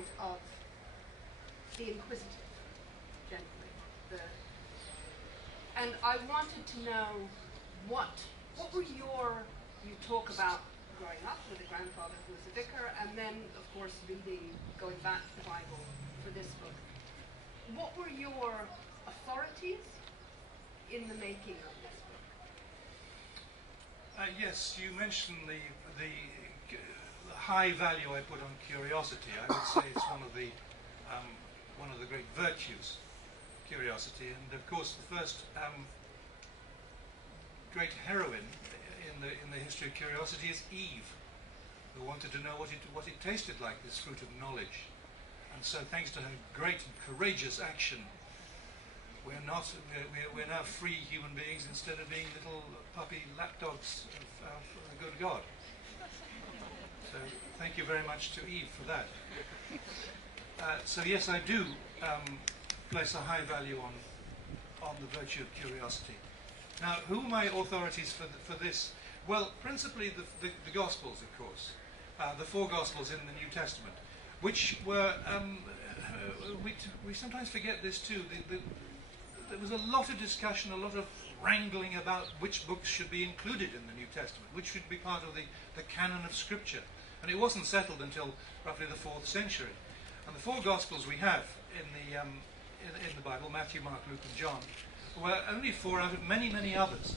point of the inquisitive, generally. And I wanted to know what were you talk about growing up with a grandfather who was a vicar, and then, of course, going back to the Bible for this book. What were your authorities in the making of this book? Yes, you mentioned the high value I put on curiosity. I would say it's one of the great virtues, curiosity. And of course, the first great heroine in the history of curiosity is Eve, who wanted to know what it tasted like, this fruit of knowledge. And so, thanks to her great and courageous action, we're now free human beings instead of being little puppy lapdogs of the good God. So thank you very much to Eve for that. So yes, I do place a high value on the virtue of curiosity. Now, who are my authorities for this? Well, principally the Gospels, of course, the 4 Gospels in the New Testament, which were we sometimes forget this too. There was a lot of discussion, a lot of wrangling about which books should be included in the New Testament, which should be part of the canon of Scripture. And it wasn't settled until roughly the 4th century. And the 4 Gospels we have in the Bible, Matthew, Mark, Luke, and John, were only 4 out of many, many others.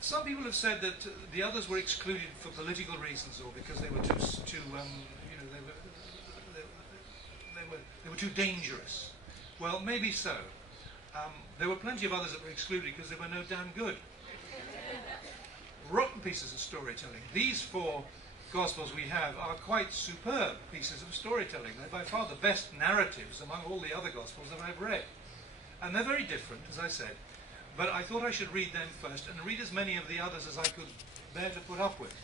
Some people have said that the others were excluded for political reasons, or because they were they were too dangerous. Well, maybe so. There were plenty of others that were excluded because they were no damn good. Rotten pieces of storytelling. These 4 Gospels we have are quite superb pieces of storytelling. They're by far the best narratives among all the other Gospels that I've read. And they're very different, as I said. But I thought I should read them first and read as many of the others as I could bear to put up with.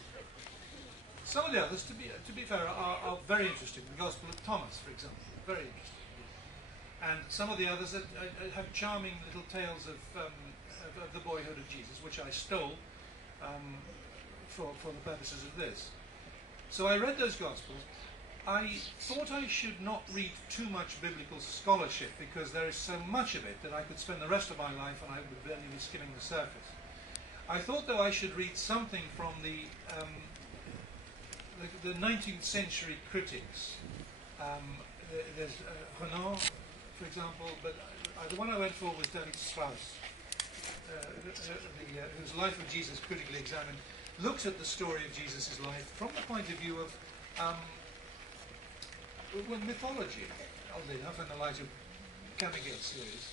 Some of the others, to be fair, are very interesting. The Gospel of Thomas, for example, very interesting. And some of the others that have charming little tales of the boyhood of Jesus, which I stole for the purposes of this. So I read those Gospels. I thought I should not read too much biblical scholarship because there is so much of it that I could spend the rest of my life and I would barely be skimming the surface. I thought, though, I should read something from the 19th century critics. There's Renan, for example, but the one I went for was David Strauss, whose Life of Jesus, critically examined, looks at the story of Jesus' life from the point of view of mythology, oddly enough, in the light of Camigale's series.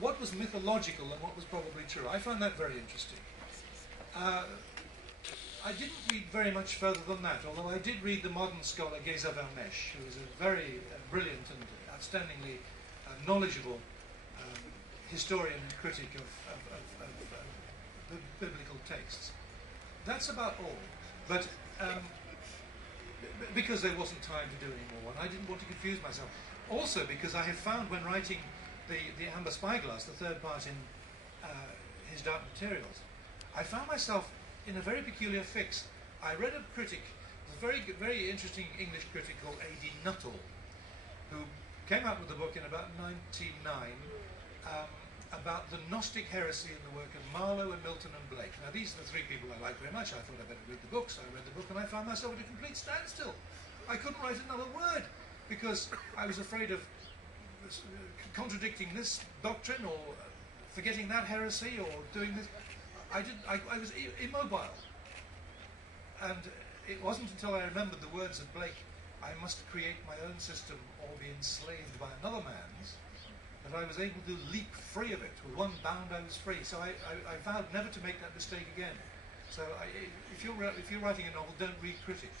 What was mythological and what was probably true? I found that very interesting. I didn't read very much further than that, although I did read the modern scholar Geza Vermesh, who is a very brilliant and outstandingly knowledgeable historian and critic of biblical texts. That's about all. But because there wasn't time to do any more, and I didn't want to confuse myself. Also because I have found when writing the Amber Spyglass, the third part in his Dark Materials, I found myself in a very peculiar fix. I read a critic, a very, very interesting English critic called A.D. Nuttall, who came out with a book in about 1909 about the Gnostic heresy in the work of Marlowe and Milton and Blake. Now, these are the 3 people I like very much. I thought I'd better read the book, so I read the book, and I found myself at a complete standstill. I couldn't write another word because I was afraid of contradicting this doctrine or forgetting that heresy or doing this. I was immobile. And it wasn't until I remembered the words of Blake, I must create my own system or be enslaved by another man's, that I was able to leap free of it. With one bound I was free. So I vowed never to make that mistake again. So if you're writing a novel, don't read critics.